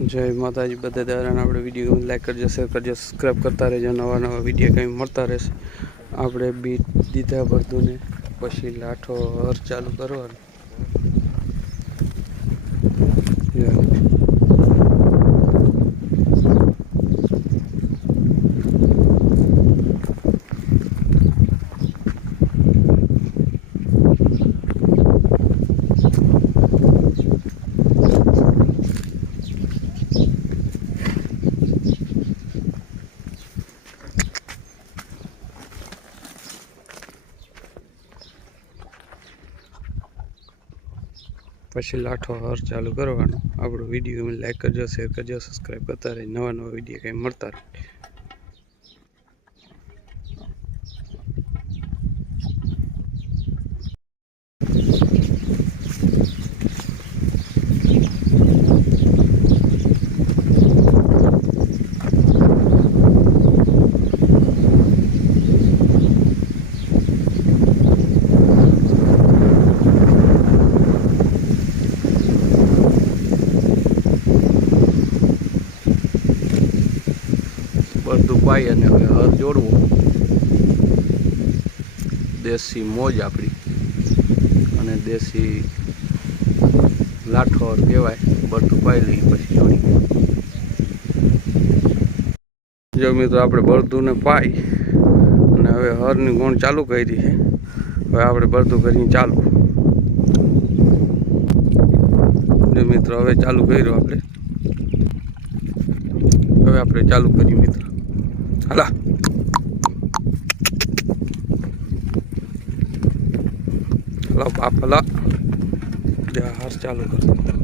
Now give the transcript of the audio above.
જય માતાજી બધા દારાને આપણે વિડીયો લાઈક કરજો, શેર કરજો, સબસ્ક્રાઈબ કરતા રહેજો. નવા વિડીયો કંઈ મળતા રહેશે. આપણે બીટ દીધા બળદુને, પછી લાઠો હર ચાલુ કરવાનો. પછી લાઠો હર ચાલુ કરવાનો. આપણો વિડીયો લાઈક કરજો, શેર કરજો, સબસ્ક્રાઈબ કરતા રહે. નવા વિડીયો કંઈ મળતા રહે. બધું પાઈ અને હવે હર જોડવું. દેશી મોજ આપણી અને દેશી લાઠો હર કહેવાય. બધું પાઈ લઈએ પછી જોડી. જો મિત્રો આપણે બળદુને પાઈ અને હવે હરની ગુણ ચાલુ કરી છે. હવે આપણે બળદું કરીને ચાલુ. જો મિત્રો હવે ચાલુ કર્યું આપણે. હવે આપણે ચાલુ કર્યું મિત્રો. હાલા હલો બાપ હલા હાર ચાલુ કરો.